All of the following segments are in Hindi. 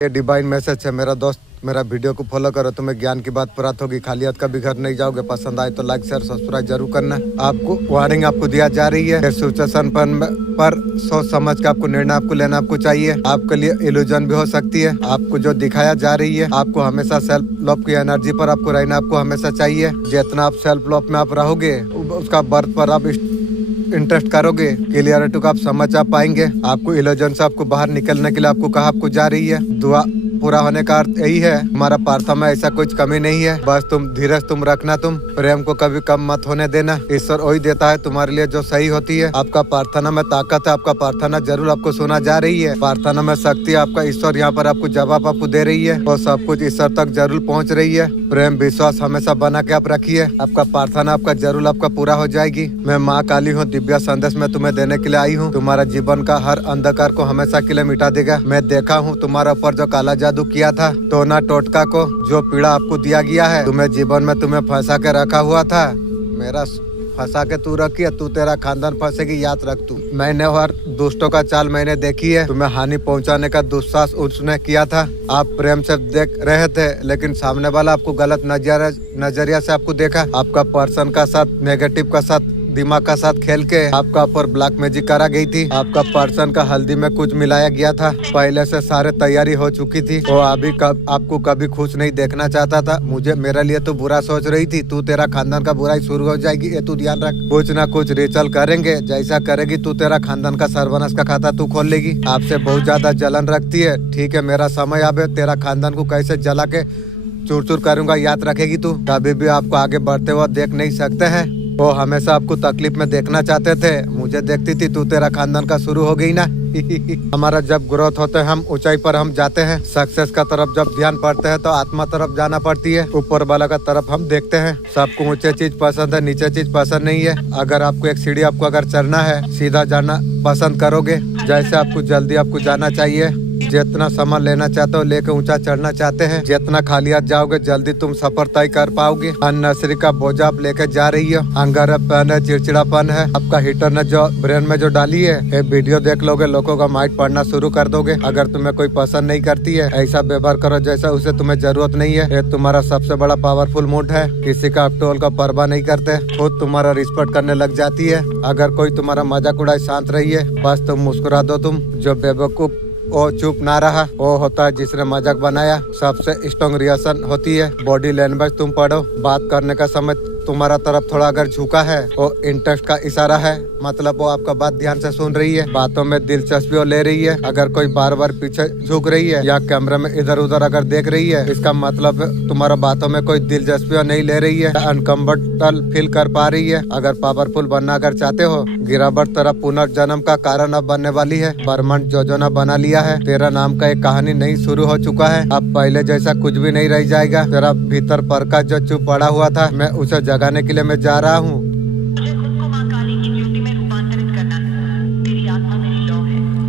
ये डिवाइन मैसेज है मेरा दोस्त, मेरा वीडियो को फॉलो करो, तुम्हें ज्ञान की बात प्राप्त होगी, खाली हाथ कभी घर नहीं जाओगे। पसंद आए तो लाइक शेयर सब्सक्राइब जरूर करना। आपको वार्निंग आपको दिया जा रही है, सिचुएशन पर सोच समझ के आपको निर्णय आपको लेना आपको चाहिए। आपके लिए इल्यूजन भी हो सकती है, आपको जो दिखाया जा रही है। आपको हमेशा सेल्फ लव की एनर्जी पर आपको रहना आपको हमेशा चाहिए। जितना आप सेल्फ लव में आप रहोगे उसका बर्थ पर आप इंटरेस्ट करोगे, क्लियरिटी को आप समझ आ पाएंगे। आपको इल्यूजन से आपको बाहर निकलने के लिए आपको कहा आपको जा रही है। दुआ पूरा होने का अर्थ यही है, हमारा प्रार्थना में ऐसा कुछ कमी नहीं है। बस तुम धीरज तुम रखना, तुम प्रेम को कभी कम मत होने देना। ईश्वर वही देता है तुम्हारे लिए जो सही होती है। आपका प्रार्थना में ताकत है, आपका प्रार्थना जरूर आपको सुना जा रही है। प्रार्थना में शक्ति, आपका ईश्वर यहाँ पर आपको जवाब आपको दे रही है और सब कुछ ईश्वर तक जरूर पहुँच रही है। प्रेम विश्वास हमेशा बना के आप रखिए, आपका प्रार्थना आपका जरूर आपका पूरा हो जाएगी। मैं माँ काली हूँ, दिव्य संदेश में तुम्हें देने के लिए आई हूँ। तुम्हारा जीवन का हर अंधकार को हमेशा के लिए मिटा देगा। मैं देखा हूँ तुम्हारा ऊपर जो काला जादू किया था, टोना टोटका को जो पीड़ा आपको दिया गया है, तुम्हें जीवन में तुम्हें फंसा के रखा हुआ था। मेरा फंसा के तू रखी है, तू तेरा खानदान फंसेगी, याद रख तू। मैंने हर दुष्टों का चाल मैंने देखी है। तुम्हें हानि पहुंचाने का दुस्साहस उसने किया था। आप प्रेम से देख रहे थे लेकिन सामने वाला आपको गलत नजरिया से आपको देखा। आपका पर्सन का साथ नेगेटिव का साथ दिमाग का साथ खेल के आपका ऊपर ब्लैक मैजिक करा गई थी। आपका पर्सन का हल्दी में कुछ मिलाया गया था। पहले से सारे तैयारी हो चुकी थी। वो अभी आपको कभी खुश नहीं देखना चाहता था। मुझे मेरे लिए तो बुरा सोच रही थी। तू तेरा खानदान का बुराई शुरू हो जाएगी, ये तू ध्यान रख। कुछ ना कुछ रिचल करेंगे, जैसा करेगी तू तेरा खानदान का सर्वनाश का खाता तू खोल लेगी। आपसे बहुत ज्यादा जलन रखती है। ठीक है, मेरा समय आवे तेरा खानदान को कैसे जला के चूर चूर करूंगा, याद रखेगी तू। कभी भी आपको आगे बढ़ते हुए देख नहीं सकते हैं। वो हमेशा आपको तकलीफ में देखना चाहते थे। मुझे देखती थी, तू तेरा खानदान का शुरू हो गई ना। हमारा जब ग्रोथ होते है, हम ऊंचाई पर हम जाते हैं। सक्सेस का तरफ जब ध्यान पड़ते हैं तो आत्मा तरफ जाना पड़ती है। ऊपर वाला का तरफ हम देखते हैं। सबको ऊंचे चीज पसंद है, नीचे चीज पसंद नहीं है। अगर आपको एक सीढ़ी आपको अगर चढ़ना है, सीधा जाना पसंद करोगे। जैसे आपको जल्दी आपको जाना चाहिए, जितना समय लेना चाहते हो लेके ऊंचा चढ़ना चाहते हैं। जितना खाली हाथ जाओगे जल्दी तुम सफर तय कर पाओगे। अननेसेसरी का बोझा आप लेके जा रही हो। अंगारापन है, चिड़चिड़ापन है। आपका हीटर ने जो ब्रेन में जो डाली है, ये वीडियो देख लोगे, लोगों का माइंड पढ़ना शुरू कर दोगे। अगर तुम्हें कोई पसंद नहीं करती है, ऐसा व्यवहार करो जैसा उसे तुम्हें जरूरत नहीं है। ये तुम्हारा सबसे बड़ा पावरफुल मूड है। किसी का अपटोल का परवाह नहीं करते, खुद तुम्हारा रिस्पेक्ट करने लग जाती है। अगर कोई तुम्हारा मजाक उड़ाए शांत रही है, बस तुम मुस्कुरा दो। तुम जो बेवकूफ वो चुप ना रहा, वो होता है जिसने मजाक बनाया। सबसे स्ट्रॉन्ग रिएक्शन होती है बॉडी लैंग्वेज। तुम पढ़ो, बात करने का समय तुम्हारा तरफ थोड़ा अगर झुका है, वो इंटरेस्ट का इशारा है, मतलब वो आपका बात ध्यान से सुन रही है, बातों में दिलचस्पी ले रही है। अगर कोई बार बार पीछे झुक रही है या कैमरे में इधर उधर अगर देख रही है, इसका मतलब तुम्हारा बातों में कोई दिलचस्पी नहीं ले रही है, अनकम्फर्टेबल फील कर पा रही है। अगर पावरफुल बनना अगर चाहते हो, गिरावट तरफ पुनर्जन्म का कारण अब बनने वाली है। ब्रह्मांड योजना बना लिया है। तेरा नाम का एक कहानी नहीं शुरू हो चुका है। अब पहले जैसा कुछ भी नहीं रह जाएगा। तेरा भीतर पर का जो चुप पड़ा हुआ था, मैं उसे जगाने के लिए मैं जा रहा हूँ।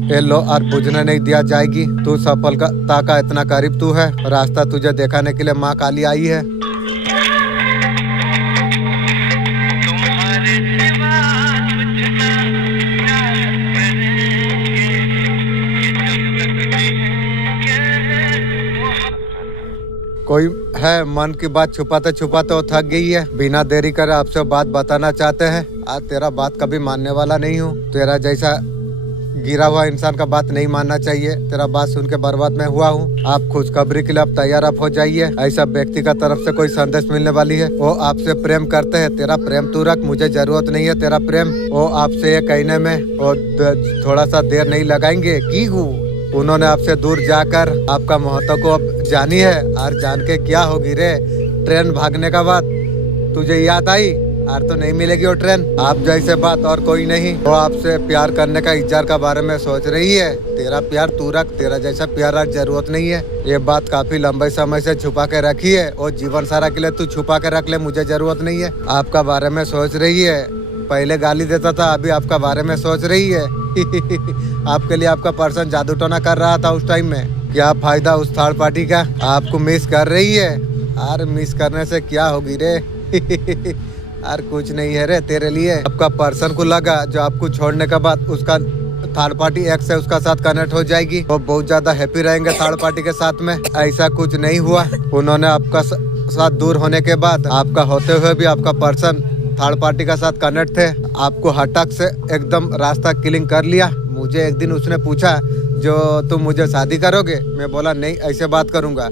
ये लो और बुझने नहीं दिया जाएगी। तू सफलता का इतना करीब तू है। रास्ता तुझे दिखाने के लिए माँ काली आई है। कोई है मन की बात छुपाते छुपाते वो थक गई है। बिना देरी करे आपसे बात बताना चाहते हैं। आज तेरा बात कभी मानने वाला नहीं हूँ। तेरा जैसा गिरा हुआ इंसान का बात नहीं मानना चाहिए। तेरा बात सुन के बर्बाद में हुआ हूँ। आप खुशखबरी के लिए आप तैयार आप हो जाइए। ऐसा व्यक्ति का तरफ से कोई संदेश मिलने वाली है। वो आपसे प्रेम करते हैं। तेरा प्रेम तू रख, मुझे जरूरत नहीं है तेरा प्रेम। वो आपसे ये कहने में और थोड़ा सा देर नहीं लगाएंगे कि उन्होंने आपसे दूर जाकर आपका महत्व को अब जानी है। और जान के क्या होगी रे, ट्रेन भागने का बात तुझे याद आई? और तो नहीं मिलेगी वो ट्रेन। आप जैसे बात और कोई नहीं। वो आपसे प्यार करने का इज्हार का बारे में सोच रही है। तेरा प्यार तू रख, तेरा जैसा प्यार और जरूरत नहीं है। ये बात काफी लंबे समय से छुपा के रखी है और जीवन सारा के लिए तू छुपा के रख ले, मुझे जरूरत नहीं है। आपका बारे में सोच रही है। पहले गाली देता था, अभी आपका बारे में सोच रही है। आपके लिए आपका पर्सन जादू टोना कर रहा था उस टाइम में। क्या फायदा उस थर्ड पार्टी का? आपको मिस कर रही है। और मिस करने से क्या होगी रे? और कुछ नहीं है रे तेरे लिए। आपका पर्सन को लगा जो आपको छोड़ने के बाद उसका थर्ड पार्टी एक्स है उसका साथ कनेक्ट हो जाएगी। वो बहुत ज्यादा हैप्पी रहेंगे थर्ड पार्टी के साथ में। ऐसा कुछ नहीं हुआ, उन्होंने आपका साथ दूर होने के बाद आपका होते हुए भी आपका पर्सन थर्ड पार्टी का साथ कनेक्ट थे, आपको हटक से एकदम रास्ता क्लियर कर लिया। मुझे एक दिन उसने पूछा जो तुम मुझे शादी करोगे, मैं बोला नहीं ऐसे बात करूंगा।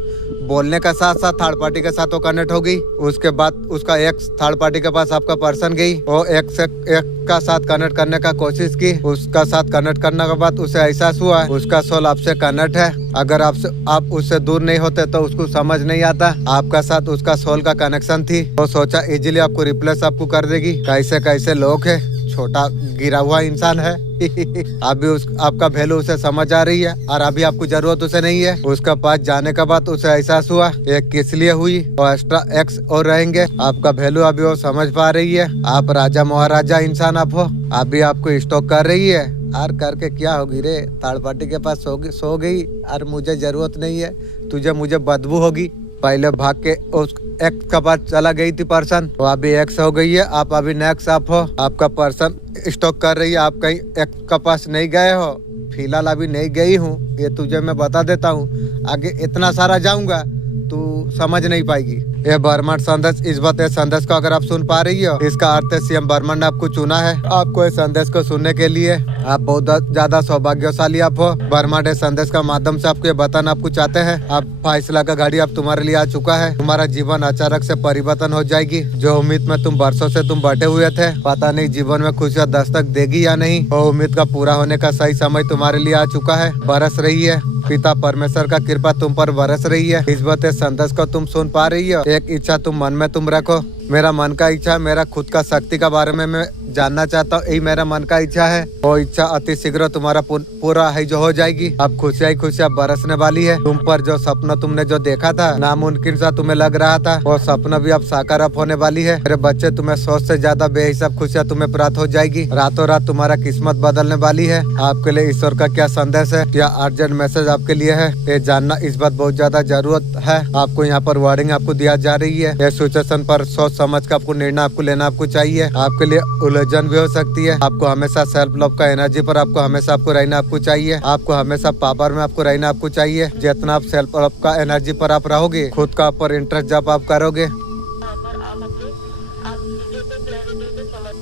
बोलने का साथ साथ थर्ड पार्टी के साथ वो कनेक्ट हो गई। उसके बाद उसका एक्स थर्ड पार्टी के पास आपका पर्सन गई, वो एक से एक का साथ कनेक्ट करने का कोशिश की। उसका साथ कनेक्ट करने के बाद उसे एहसास हुआ उसका सोल आपसे कनेक्ट है। अगर आप उससे दूर नहीं होते तो उसको समझ नहीं आता आपका साथ उसका सोल का कनेक्शन थी। वो सोचा इजीली आपको रिप्लेस आपको कर देगी। कैसे कैसे लोग है, छोटा गिरा हुआ इंसान है। अभी आपका वैल्यू उसे समझ आ रही है और अभी आपको जरूरत उसे नहीं है। उसका पास जाने के बाद उसे एहसास हुआ ये किस लिए हुई और एक्स्ट्रा एक्स और रहेंगे। आपका वैल्यू अभी वो समझ पा रही है। आप राजा महाराजा इंसान आप हो। अभी आपको स्टॉक कर रही है और करके क्या होगी रे, थर्ड पार्टी के पास सो गई और मुझे जरूरत नहीं है, तुझे मुझे बदबू होगी। पहले भाग के उस एक्स का पास चला गई थी पर्सन, वो अभी एक्स हो गई है। आप अभी नेक्स्ट आप हो। आपका पर्सन स्टॉक कर रही है, आप कहीं एक्स का पास नहीं गए हो। फिलहाल अभी नहीं गई हूँ, ये तुझे मैं बता देता हूँ। आगे इतना सारा जाऊंगा तू समझ नहीं पाएगी। ये बर्मन संदेश इस बात संदेश को अगर आप सुन पा रही हो, इसका अर्थ है सीएम बर्मन ने आपको चुना है। आपको इस संदेश को सुनने के लिए आप बहुत ज्यादा सौभाग्यशाली आप हो। बर्मन इस संदेश का माध्यम से आपको ये बताना आपको चाहते हैं आप फैसला का गाड़ी अब तुम्हारे लिए आ चुका है। तुम्हारा जीवन अचानक से परिवर्तन हो जाएगी। जो उम्मीद में तुम वर्षों से तुम बैठे हुए थे, पता नहीं जीवन में खुशियाँ दस्तक देगी या नहीं, वो उम्मीद का पूरा होने का सही समय तुम्हारे लिए आ चुका है। बरस रही है, पिता परमेश्वर का कृपा तुम पर बरस रही है। इस बात संदेश को तुम सुन पा रही हो। एक इच्छा तुम मन में तुम रखो। मेरा मन का इच्छा, मेरा खुद का शक्ति का बारे में मैं जानना चाहता हूँ, यही मेरा मन का इच्छा है। वो इच्छा अति शीघ्र तुम्हारा पूरा है जो हो जाएगी। अब खुशियाँ खुशियाँ बरसने वाली है। तुम पर जो सपना तुमने जो देखा था, नामुमकिन सा तुम्हें लग रहा था, वो सपना भी अब साकार अब होने वाली है। मेरे बच्चे, तुम्हें सोच से ज्यादा बेहिसाब खुशियाँ तुम्हें प्राप्त हो जाएगी। रातों रात तुम्हारा किस्मत बदलने वाली है। आपके लिए ईश्वर का क्या संदेश है, क्या अर्जेंट मैसेज आपके लिए है, ये जानना इस बात बहुत ज्यादा जरूरत है। आपको यहाँ पर वार्निंग आपको दिया जा रही है। ये सिचुएशन पर सोच समझ कर आपको निर्णय आपको लेना आपको चाहिए। आपके लिए उलझन भी हो सकती है। आपको हमेशा सेल्फ लव का एनर्जी पर आपको हमेशा आपको रहना आपको चाहिए। आपको हमेशा पावर में आपको रहना आपको चाहिए। जितना आप सेल्फ लव का एनर्जी पर आप रहोगे, खुद का ऊपर इंटरेस्ट जब आप करोगे,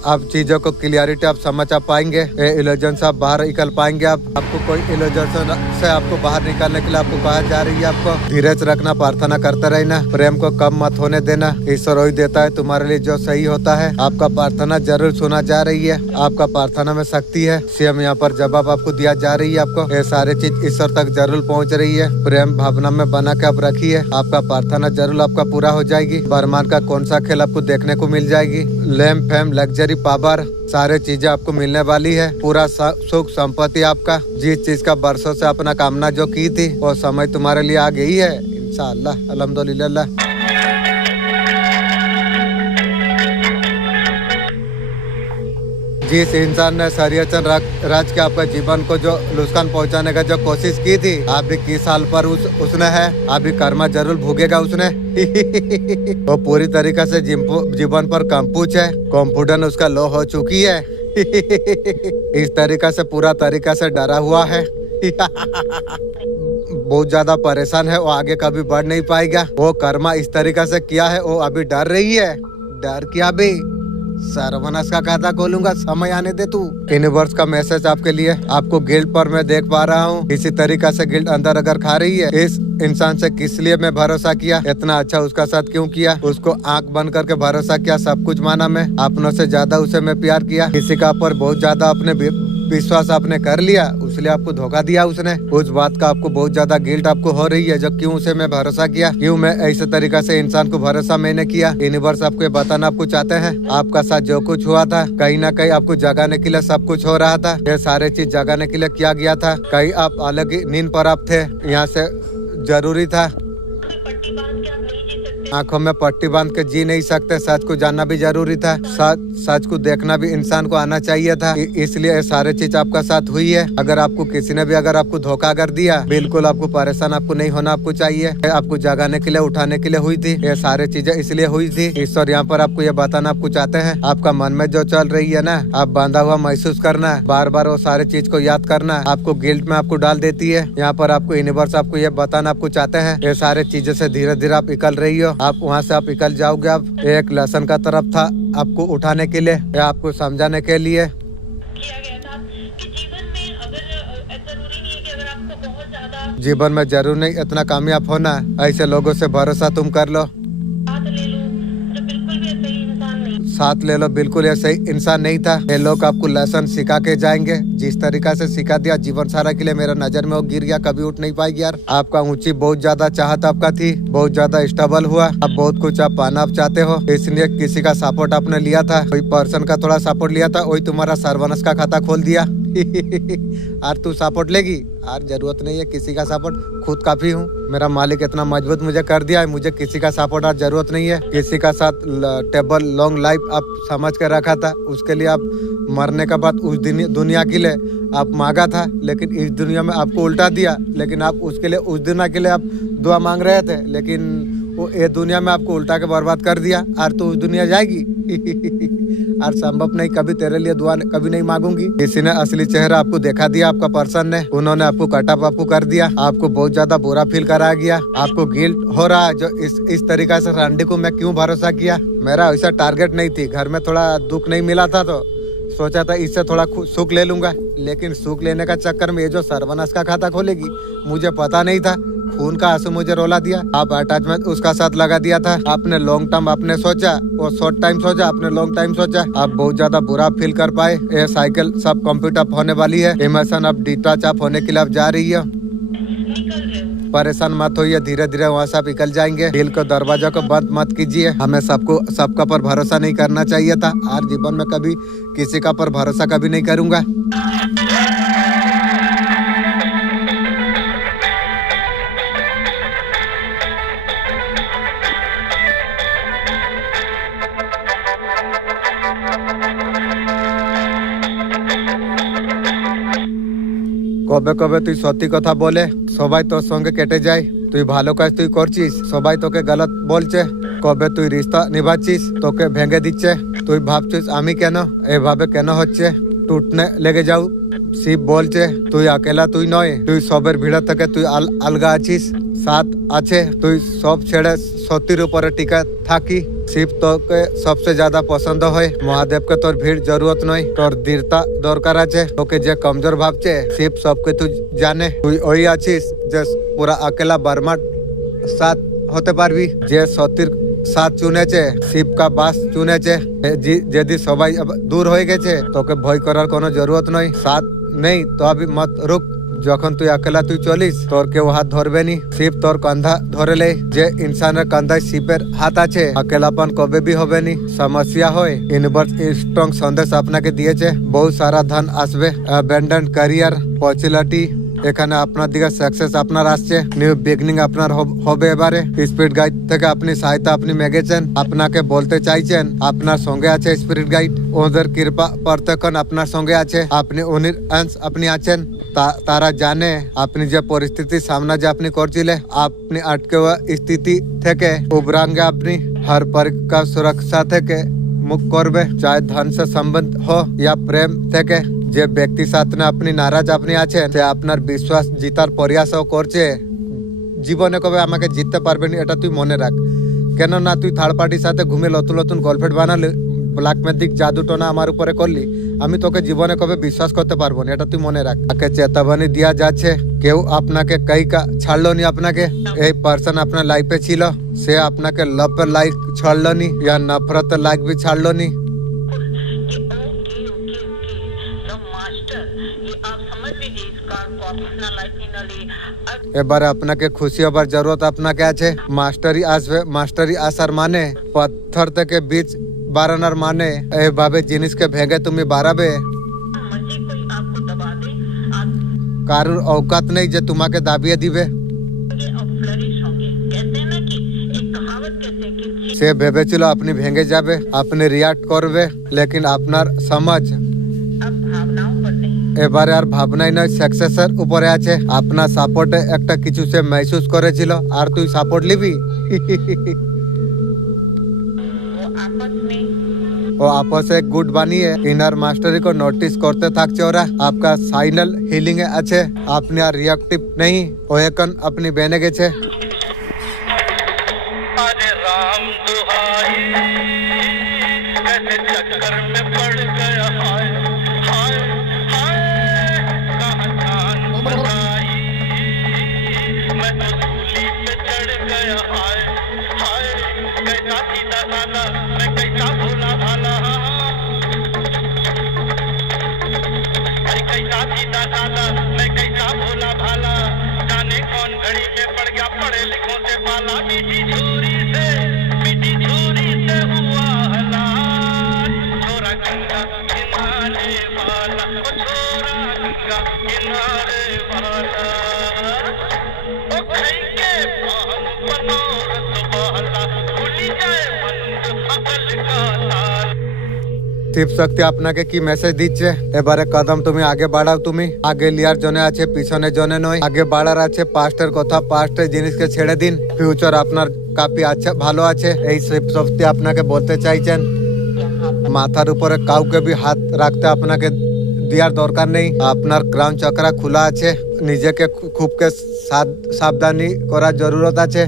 आप चीजों को क्लियरिटी आप समझ आप पाएंगे। इल्यूजन से आप बाहर निकल पाएंगे। आपको कोई इल्यूजन से आपको बाहर निकालने के लिए आपको कहा जा रही है आपको धीरज रखना, प्रार्थना करते रहना, प्रेम को कम मत होने देना। ईश्वर वही देता है तुम्हारे लिए जो सही होता है। आपका प्रार्थना जरूर सुना जा रही है। आपका प्रार्थना में शक्ति है। सीएम यहाँ पर जवाब आपको दिया जा रही है। आपको ये सारे चीज ईश्वर तक जरूर पहुँच रही है। प्रेम भावना में बना के आप रखिए। आपका प्रार्थना जरूर आपका पूरा हो जाएगी। बर्मान का कौन सा खेल आपको देखने को मिल जाएगी। लेम फेम लग्जरी पावर सारे चीजें आपको मिलने वाली है। पूरा सुख संपत्ति आपका, जिस चीज का बरसों से अपना कामना जो की थी, वो समय तुम्हारे लिए आ गई है इंशाअल्लाह। अल्हम्दुलिल्लाह। जिस इंसान ने षड्यंत्र राज के आपका जीवन को जो नुकसान पहुंचाने का जो कोशिश की थी, अभी किस साल पर उसने है, अभी कर्मा जरूर भोगेगा उसने। वो पूरी तरीके से जीवन पर कंपूच है। कॉन्फिडेंस उसका लो हो चुकी है। इस तरीका से पूरा तरीका से डरा हुआ है। बहुत ज्यादा परेशान है। वो आगे कभी बढ़ नहीं पाएगा। वो कर्मा इस तरीका से किया है, वो अभी डर रही है। डर क्या भी, सर्वनाश का खाता खोलूंगा, समय आने दे तू। यूनिवर्स का मैसेज आपके लिए। आपको गिल्ट पर मैं देख पा रहा हूँ। इसी तरीका से गिल्ट अंदर अगर खा रही है, इस इंसान से किस लिए मैं भरोसा किया, इतना अच्छा उसका साथ क्यों किया, उसको आंख बंद करके भरोसा किया, सब कुछ माना मैं, अपनों से ज्यादा उसे मैं प्यार किया, किसी का पर बहुत ज्यादा अपने विश्वास आपने कर लिया, उसलिए आपको धोखा दिया उसने। उस बात का आपको बहुत ज्यादा गिल्ट आपको हो रही है, जब क्यों उसे मैं भरोसा किया, क्यों मैं ऐसे तरीका से इंसान को भरोसा मैंने किया। यूनिवर्स आपको ये बताना आपको चाहते हैं, आपका साथ जो कुछ हुआ था, कहीं ना कहीं आपको जगाने के लिए सब कुछ हो रहा था। ये सारे चीज जगाने के लिए किया गया था। कहीं आप अलग ही नींद पर आप थे, यहाँ से जरूरी था। आंखों में पट्टी बांध के जी नहीं सकते, सच को जानना भी जरूरी था। सच को देखना भी इंसान को आना चाहिए था, इसलिए ये सारे चीज आपका साथ हुई है। अगर आपको किसी ने भी अगर आपको धोखा कर दिया, बिल्कुल आपको परेशान आपको नहीं होना आपको चाहिए। आपको जगाने के लिए उठाने के लिए हुई थी, ये सारी चीजें इसलिए हुई थी। ईश्वर यहाँ पर आपको ये बताना आपको चाहते हैं, आपका मन में जो चल रही है ना, आप बांधा हुआ महसूस करना, बार बार वो सारे चीज को याद करना आपको गिल्ट में आपको डाल देती है। यहाँ पर आपको यूनिवर्स आपको ये बताना आपको चाहते हैं, ये सारे चीजों से धीरे धीरे आप निकल रही हो, आप वहाँ से आप निकल जाओगे। आप एक लेसन का तरफ था आपको उठाने के लिए या आपको समझाने के लिए किया गया था कि जीवन में जरूर नहीं इतना कामयाब होना, ऐसे लोगों से भरोसा तुम कर लो, साथ ले लो, बिल्कुल ऐसे ही इंसान नहीं था। ये लोग आपको लेसन सिखा के जाएंगे, जिस तरीका से सिखा दिया जीवन सारा के लिए मेरा नजर में वो गिर गया, कभी उठ नहीं पाएगी यार। आपका ऊंची बहुत ज्यादा चाहत आपका थी, बहुत ज्यादा स्टेबल हुआ, अब बहुत कुछ आप पाना आप चाहते हो, इसलिए किसी का सपोर्ट आपने लिया था, कोई पर्सन का थोड़ा सपोर्ट लिया था, वही तुम्हारा सर्वनस का खाता खोल दिया। यार तू सपोर्ट लेगी यार, जरूरत नहीं है किसी का सपोर्ट, खुद काफी हूँ। मेरा मालिक इतना मजबूत मुझे कर दिया है, मुझे किसी का सपोर्ट आज जरूरत नहीं है। किसी का साथ टेबल लॉन्ग लाइफ आप समझ कर रखा था, उसके लिए आप मरने का बाद उस दुनिया के लिए आप मांगा था, लेकिन इस दुनिया में आपको उल्टा दिया। लेकिन आप उसके लिए उस दुनिया के लिए आप दुआ मांग रहे थे, लेकिन वो ये दुनिया में आपको उल्टा के बर्बाद कर दिया। और तो उस दुनिया जाएगी और संभव नहीं, कभी तेरे लिए दुआ कभी नहीं मांगूंगी। किसी ने असली चेहरा आपको देखा दिया, आपका पर्सन ने, उन्होंने आपको कटअप आपको कर दिया, आपको बहुत ज्यादा बुरा फील कराया गया, आपको गिल्ट हो रहा है जो इस तरीका से रंडी को मैं क्यों भरोसा किया। मेरा ऐसा टारगेट नहीं थी, घर में थोड़ा दुख नहीं मिला था तो सोचा था इससे थोड़ा सुख ले लूंगा, लेकिन सुख लेने का चक्कर में ये जो सर्वनाश का खाता खोलेगी मुझे पता नहीं था। खून का आंसू मुझे रोला दिया, आप अटैचमेंट उसका साथ लगा दिया था। आपने लॉन्ग टर्म आपने सोचा, वो शॉर्ट टाइम सोचा, आपने लॉन्ग टाइम सोचा, आप बहुत ज्यादा बुरा फील कर पाए। ये साइकिल सब कंप्यूटर अप होने वाली है, इमोशन अब डिटैच अप होने के लिए आप जा रही है। परेशान मत होइए, धीरे धीरे वहाँ से आप निकल जाएंगे। दिल को दरवाजा को बंद मत कीजिए, हमें सबका पर भरोसा नहीं करना चाहिए था, और जीवन में कभी किसी का पर भरोसा कभी नहीं करूंगा। কবে কবে তুই সত্যি কথা বলে সবাই তোর সঙ্গে কেটে যায়, তুই ভালো কাজ তুই করছিস সবাই তোকে গলত বলছে, কবে তুই রিস্তা নিভাচ্ছিস তোকে ভেঙে দিচ্ছে, তুই ভাবছিস আমি কেন এভাবে কেন হচ্ছে, টুটনে লেগে যাও। শিব বলছে তুই একেলা তুই নয়, তুই সবের ভিড় থেকে তুই আলগা আছিস, সাথ আছে, তুই সব ছেড়ে সত্যির উপরে টিকা থাকি। শিব তোকে সবচেয়ে ज्यादा পছন্দ হয়, মহাদেবকে তোর ভিড় জরুরত নয়, তোর দৃঢ়তা দরকার আছে। তোকে যে কমজোর ভাবছে শিব সবকে তুই জানে, তুই ওই আছিস যে পুরা একেলা বারমার সাথ হতে পারবি, যে সত্যির সাথ চুনেছে, শিব কা বাস চুনেছে। যদি সবাই দূর হয়ে গেছে তোকে ভয় করার কোনো জরুরত নয়, সাথ নেই তো আবি মত রুক, যখন তুই একেলা তুই চলিস তোর কেউ হাত ধরবে নি, শিব তোর কাঁধা ধরে লে। যে ইনসানের কাঁধায় শিবের হাত আছে একেলাপন কবে বি হবে নি। সমস্যা হয় ইউনিভার্স স্ট্রং সন্দেশ আপনাকে দিয়েছে, বহু সারা ধন আসবে, অ্যাবেন্ডেন্ট ক্যারিয়ার পপুলারিটি, এখানে আপনার দিকে সাকসেস আপনার আসছে, নিউ বিগিনিং আপনার হবে এবারে। স্পিরিট গাইড থেকে আপনি সহায়তা আপনি মেগেছেন, আপনাকে বলতে চাইছেন আপনার সঙ্গে আছে স্পিরিট গাইড, ওদের কৃপা প্রত্যেকক্ষণ আপনার সঙ্গে আছে, আপনি উনির অংশ আপনি আছেন। তারা জানে আপনি যে পরিস্থিতির সামনা যে আপনি করছিলেন, আপনি আটকে হওয়া স্থিতি থেকে উবরাঙ্গে আপনি হর পরীক্ষা সুরক্ষা থেকে মুখ করবে, চাहे ধন সে সম্বন্ধ हो या প্রেম থেকে। যে ব্যক্তির সাথে আপনি নারাজ আপনি আছেন সে আপনার বিশ্বাস জিতার প্রয়াসও করছে, জীবনে কবে আমাকে জিততে পারবেন এটা তুই মনে রাখ। কেননা তুই থার্ড পার্টির সাথে ঘুমে নতুন নতুন গার্লফ্রেন্ড বানালি, ব্ল্যাক ম্যাজিক জাদু টোনা আমার উপরে করলি, আমি তোকে জীবনে কবে বিশ্বাস করতে পারবো না, এটা তুই মনে রাখ। তাকে চেতাবনী দেওয়া যাচ্ছে, কেউ আপনাকে ছাড়লো নি, আপনাকে এই পার্সন আপনার লাইফে ছিল, সে আপনাকে লাভ লাইক ছাড়লো নি, या नफरत लाइक भी ছাড়লো নি। এবারে আপনাকে খুশি হবার জরুরত আপনাকে আছে, মাস্টারি আসবে, মাস্টারি আসার মানে পাথর থেকে বীজ বাড়ানোর মানে, এভাবে জিনিসকে ভেঙে তুমি বাড়াবে, কারোর औकात নেই যে তোমাকে দাবিয়ে দিবে। कहावत कहते हैं कि সে ভেবেছিল আপনি ভেঙে যাবে, আপনি রিয়াক্ট করবে, লেকিন আপনার সমাজ अब भावनाओं पर नहीं, এবারে আর ভাবনাই নয়, সাকসেসের উপরে আছে। আপনার সাপোর্টে একটা কিছু সে महसूस করেছিল, আর তুই সাপোর্ট লিবি। वो आपस में ও আপসে গুড বানিয়ে ইনার মাস্টারি को নোটিস করতে থাকছে ওরা। आपका সাইনাল হিলিং এ আছে, আপনি আর রিয়াক্টিভ নেই, ও এখন আপনি বেনে গেছে। अरे राम दुहाई कैसे चक्कर में पड़ गया, हाय हाय हाय कहाँ जान बनाई, मैं तो सूली पे चढ़ गया, हाय हाय कैसा सीधा साधा मैं कैसा भोला भाला, अरे कैसा सीधा साधा मैं कैसा भोला भाला, जाने कौन घड़ी में पड़ गया पढ़े लिखों से पाला, मीठी छुरी से हुआ हलाल, छोरा गंगा किनारे वाला, ओ छोरा गंगा किनारे वाला, ओ खाई के पान बनोरत वाला, भूली जाए बंद अकल का ताल। শিব শক্তি আপনাকে কি মেসেজ দিচ্ছে? এবারে কদম তুমি আগে বাড়াও, তুমি আগে লিয়ার জন্য আছে, পিছনে জন্য নয়। আগে বাড়ার আছে, পাস্টের কথা, পাস্টের জিনিসকে ছেড়ে দিন। ফিউচার আপনার কাফি আচ্ছা ভালো আছে, এই শিব শক্তি আপনাকে বলতে চাইছেন। মাথার উপরে কাউকে भी হাত রাখতে আপনাকে দেওয়ার দরকার নেই, আপনার ক্রাউন চক্র খোলা আছে। নিজেকে খুবকে সাবধানী করার জরুরত আছে।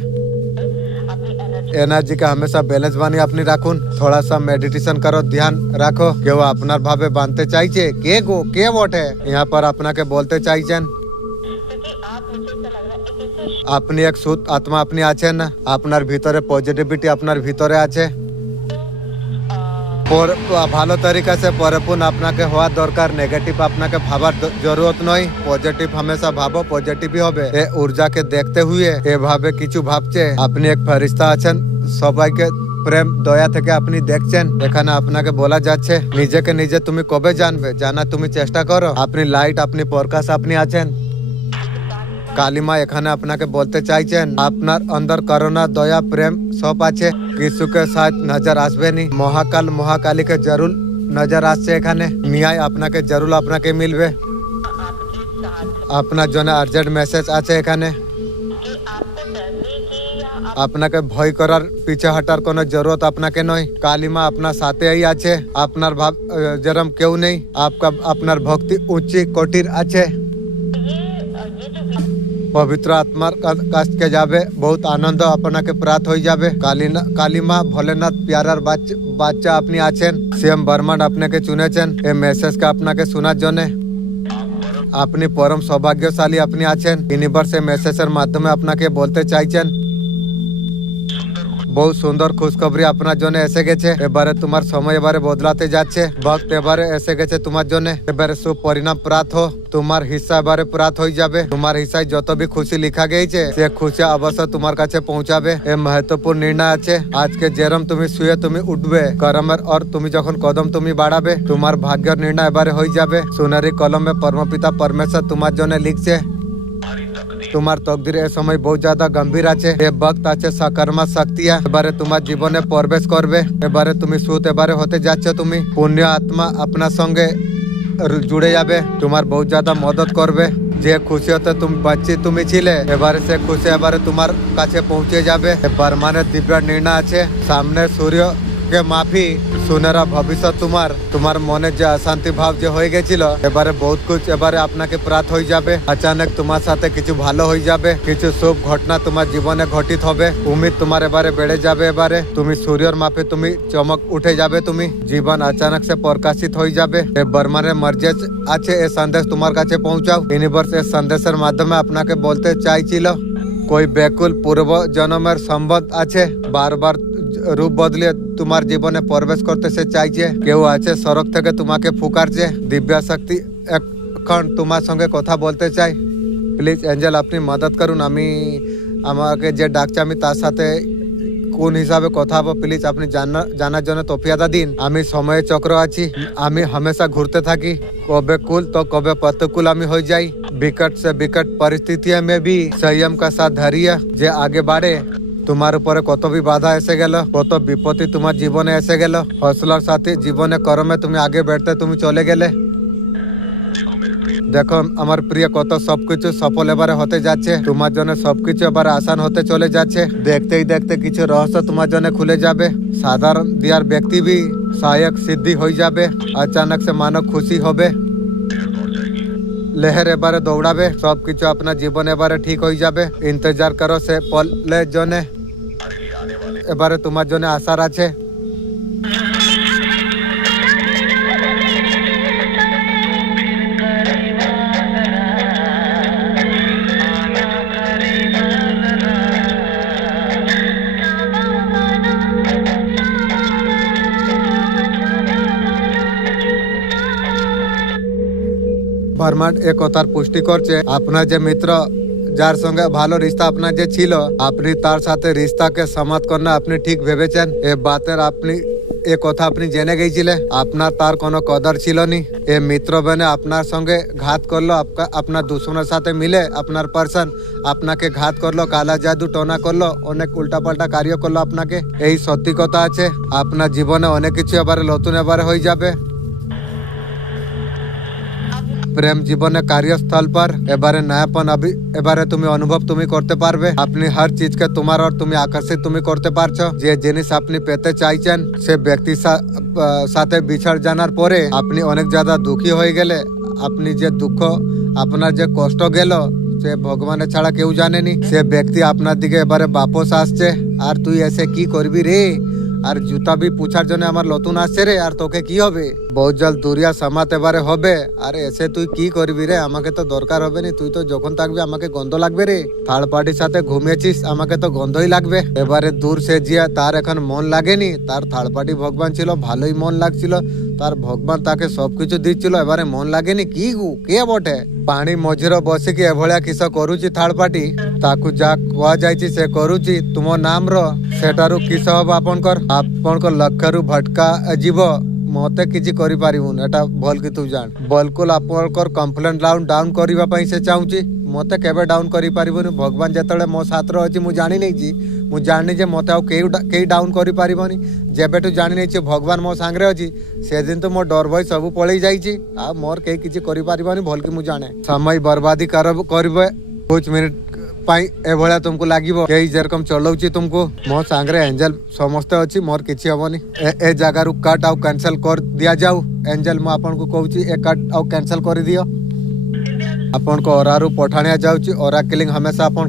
एनर्जी का हमेशा बैलेंस বানিয়ে আপনি রাখুন। थोड़ा सा मेडिटेशन करो, ध्यान রাখো। কেউ আপনার ভাবে বানতে চাইছে, কে গো কে বটে यहाँ पर আপনাকে বলতে চাইছেন। क्योंकि आप मुझे ऐसा लग रहा है कि जैसे আপনি এক সুত আত্মা আপনি আছেন, আপনার ভিতরে পজিটিভিটি আপনার ভিতরে আছে। ভালো তরিকা সে পরিপূর্ণ আপনাকে হওয়া দরকার, নেগেটিভ আপনাকে ভাবার জরুরত নয়। পজিটিভ হামেশা ভাবো, পজিটিভই হবে। এই ঊর্জাকে দেখতে হুয়ে এভাবে কিছু ভাবছে, আপনি এক ফেরেশতা আছেন, সবাইকে প্রেম দয়া থেকে আপনি দেখছেন। এখানে আপনাকে বলা যাচ্ছে নিজেকে নিজে তুমি কবে জানবে, জানা তুমি চেষ্টা করো। আপনি লাইট, আপনি প্রকাশ, আপনি আছেন। কালিমা এখানে আপনাকে বলতে চাইছেন আপনার অন্দর করুণা দয়া প্রেম সব আছে, কিছুকে সাথ নজর আসবেনি। মহাকাল মহাকালীকে জরুর নজর আসছে এখানে, নিয়ায় আপনাকে জরুর আপনাকে মিলবে। आपके साथ আপনার জন্য আর্জেন্ট মেসেজ আছে এখানে। कि आपको डरने की या আপনাকে ভয় করার পিছে হাঁটার কোনো জরুরত আপনাকে নয়। কালিমা আপনার সাথেই আছে, আপনার ভাব যেরম কেউ নেই। আপনার ভক্তি উচ্চ কোটির আছে। ये जो পবিত্র আত্মার কাছে যাবে, বহুত আনন্দ আপনাকে প্রাপ্ত হয়ে যাবে। কালিমা ভোলেনাথ প্যারার বাচ্চা আপনি আছেন, সিএম বর্মান আপনাকে চুনেছেন এই মেসেজকে আপনাকে শোনার জন্য। আপনি পরম সৌভাগ্যশালী আপনি আছেন। ইউনিভার্স এই মেসেজের মাধ্যমে আপনাকে বলতে চাইছেন বহুত সুন্দর খুশখবরি আপনার জন্য এসে গেছে। এবারে তোমার সময় এবারে বদলাতে যাচ্ছে, ভক্ত এবারে এসে গেছে তোমার জন্য। এবারে সব পরিণাম প্রাপ্ত হো, তোমার হিস্সা এবারে প্রাপ্ত হয়ে যাবে। তোমার হিস্সায় যত भी খুশি লিখা গেছে সে খুশি অবশ্য তোমার কাছে পৌঁছাবে। এ महत्वपूर्ण निर्णय আছে। আজকে যেরম তুমি শুয়ে তুমি উঠবে কর্মের, আর তুমি যখন কদম তুমি বাড়াবে তোমার ভাগ্যের নির্ণয় এবারে হয়ে যাবে। সোনারি কলমে পরমপিতা পরমেশ্বর তোমার জন্য লিখছে। তোমার তকদির এ সময় বহুত জ্যাদা গম্ভীর আছে। এ বক্ত আছে সকর্মা শক্তিয়া এবারে তোমার জীবনে প্রবেশ করবে। এবারে তুমি সুত এবারে হতে যাচ্ছ, তুমি পুণ্য আত্মা আপনার সঙ্গে জুড়ে যাবে, তোমার বহুত জ্যাদা মদত করবে। যে খুশি হতে তুমি বাচ্চি তুমি ছিলে, এবারে সে খুশি এবারে তোমার কাছে পৌঁছে যাবে। বর্মানের দিব্য নির্ণয় আছে, সামনে সূর্য কে মাফি সুনেরা ভবিষ্যৎ তোমার মনে যে অশান্তি ভাব যে হয়ে গেছিল এবারে বহুত কিছু এবারে আপনাকে প্রাপ্ত হয়ে যাবে। অচানক তোমার সাথে কিছু ভালো হয়ে যাবে, কিছু শুভ ঘটনা তোমার জীবনে ঘটিত হবে। উম্মিদ তোমার এবারে বেড়ে যাবে। এবারে তুমি সূর্যের মাপে তুমি চমক উঠে যাবে, তুমি জীবন অচানক সে প্রকাশিত হয়ে যাবে। এ বর্মানের মর্যাদ আছে, এ সন্দেশ তোমার কাছে পৌঁছাও। ইউনিভার্স এ সন্দেশের মাধ্যমে আপনাকে বলতে চাইছিল कोई ব্যাকুল পূর্ব জন্মের সম্বন্ধ আছে, বারবার রূপ বদলে তোমার জীবনে প্রবেশ করতে সে চাইছে। কেউ আছে সড়ক থেকে তোমাকে ফুকারছে, দিব্য শক্তি এখন তোমার সঙ্গে কথা বলতে চাই। প্লিজ এঞ্জেল আপনি মদত করুন, আমি আমাকে যে ডাকছে আমি তার সাথে কোন হিসাবে কথা হবো প্লিজ আপনি জানার জন্য তৌফিয়াদা দিন। আমি সময় চক্র আছি, আমি হামেশা ঘুরতে থাকি, কবে কুল তো কবে प्रतिकूल আমি হয়ে যাই। विकट से विकट परिस्थितियों में भी संयम का साथ धैर्य जे आगे बढ़े তোমার উপরে কত বি বাধা এসে গেল, কত বিপত্তি তোমার জীবনে এসে গেল, হসলার সাথে জীবনে কর্মে তুমি আগে বেড়তে তুমি চলে গেলে। দেখো আমার প্রিয়, কত সবকিছু সফল এবারে হতে যাচ্ছে তোমার জন্য, সবকিছু এবারে আসান হতে চলে যাচ্ছে। দেখতেই দেখতে কিছু রহস্য তোমার জন্য খুলে যাবে। সাধারণ দিয়ার ব্যক্তি भी सहायक सिद्धि हो जाবে। अचानक से मानो खुशी হবে, लहर এবারে দৌড়াবে, সবকিছু আপনার জীবন এবারে ঠিক হয়ে যাবে। ইন্তজার করো সে পলের জন্য, এবারে তোমার জন্য আশার আছে। ব্রহ্মাণ্ড এ কথার পুষ্টি করছে, আপনার যে মিত্র যার সঙ্গে ভালো রিস্তা আপনার যে ছিল, আপনি তার সাথে রিস্তাকে সমাপ্ত করনা আপনি ঠিক ভেবেছেন। এ বাতের আপনি এ কথা আপনি জেনে গেছিলেন, আপনার তার কোনো কদর ছিল নি। এ মিত্র বেনে আপনার সঙ্গে ঘাত করলো, আপনার দুশ্মনের সাথে মিলে আপনার পার্সন আপনাকে ঘাত করলো, কালা জাদু টোনা করলো, অনেক উল্টাপাল্টা কার্য করলো আপনাকে। এই সত্যি কথা আছে, আপনার জীবনে অনেক কিছু এবারে নতুন এবারে হয়ে যাবে। প্রেম জীবনে कार्यस्थल पर এবারে নয়াপন এবারে তুমি অনুভব তুমি করতে পারবে। আপনি হর চিজকে তোমার আর তুমি আকর্ষিত তুমি করতে পারছো। যে জিনিস আপনি পেতে চাইছেন সে ব্যক্তির সাথে বিছাড় জানার পরে আপনি অনেক ज़्यादा দুঃখী হয়ে গেলে, আপনি যে দুঃখ আপনার যে কষ্ট গেল সে ভগবানের ছাড়া কেউ জানেনি। সে ব্যক্তি আপনার দিকে এবারে বাপস আসছে। আর তুই এসে কি করবি রে, আর জুতা বি পুছার জন্য আমার নতুন আসছে রে, আর তোকে কি হবে, বহুত জল দুরিয়া সামাত এবারে হবে। আর এসে তুই কি করবি রে, আমাকে তো দরকার হবে না, তুই তো যখন থাকবি আমাকে গন্ধ লাগবে রে। থার্ড পার্টির সাথে ঘুমিয়েছিস, আমাকে তো গন্ধই লাগবে। এবারে দূর সে জিয়া তার এখন মন লাগেনি, তার থার্ড পার্টি ভগবান ছিল, ভালোই মন লাগছিল, তার ভগবান তাকে সবকিছু দিচ্ছিল, এবারে মন লাগেনি। কি কে বটে পানি মଝିର ବସିକି ଏଭଳିଆ କିସ କରୁଛି ଥାର୍ଡ ପାର୍ଟି, ତାକୁ ଯାହା କୁହାଯାଇଛି ସେ କରୁଛି ତୁମ ନାମର, ସେଠାରୁ କିସ ହବ ଆପଣଙ୍କ ଲକ୍ଷ୍ୟରୁ ଭଟକା ଯିବ। ମତେ କିଛି କରିପାରିବୁନି, ଏଟା ଭଲ କି ତୁ ଜାଣ। ବିଲକୁଲ ଆପଣଙ୍କର କମ୍ପ୍ଲେନ୍ ଡାଉନ କରିବା ପାଇଁ ସେ ଚାହୁଁଛି, ମତେ କେବେ ଡାଉନ କରିପାରିବୁନି। ଭଗବାନ ଯେତେବେଳେ ମୋ ସାଥରେ ଅଛି ମୁଁ ଜାଣି ନେଇଛି, ମୁଁ ଜାଣିନି ଯେ ମତେ ଆଉ କେହି ଡାଉନ କରିପାରିବନି। ଯେବେଠୁ ଜାଣି ନେଇଛି ଭଗବାନ ମୋ ସାଙ୍ଗରେ ଅଛି, ସେଦିନ ତ ମୋ ଡର ଭୟ ସବୁ ପଳେଇ ଯାଇଛି, ଆଉ ମୋର କେହି କିଛି କରିପାରିବନି ଭଲ କି ମୁଁ ଜାଣେ। ସମୟ ବର୍ବାଦୀ କରିବେ 5 ମିନିଟ ପାଇଁ ଏଭଳିଆ ତୁମକୁ ଲାଗିବ, କେହି ଯେରକମ ଚଲଉଛି ତୁମକୁ। ମୋ ସାଙ୍ଗରେ ଏଞ୍ଜେଲ ସମସ୍ତେ ଅଛି, ମୋର କିଛି ହବନି। ଏ ଜାଗାରୁ କଟ୍ ଆଉ କ୍ୟାନସଲ କରି ଦିଆଯାଉ। ଏଞ୍ଜେଲ ମୁଁ ଆପଣଙ୍କୁ କହୁଛି ଏ କଟ୍ ଆଉ କ୍ୟାନସଲ କରିଦିଅ। ଆପଣଙ୍କ ଅରାରୁ ପଠାଣିଆ ଯାଉଛି, ଅରା କିଲିଂ ହମେଶା ଆପଣ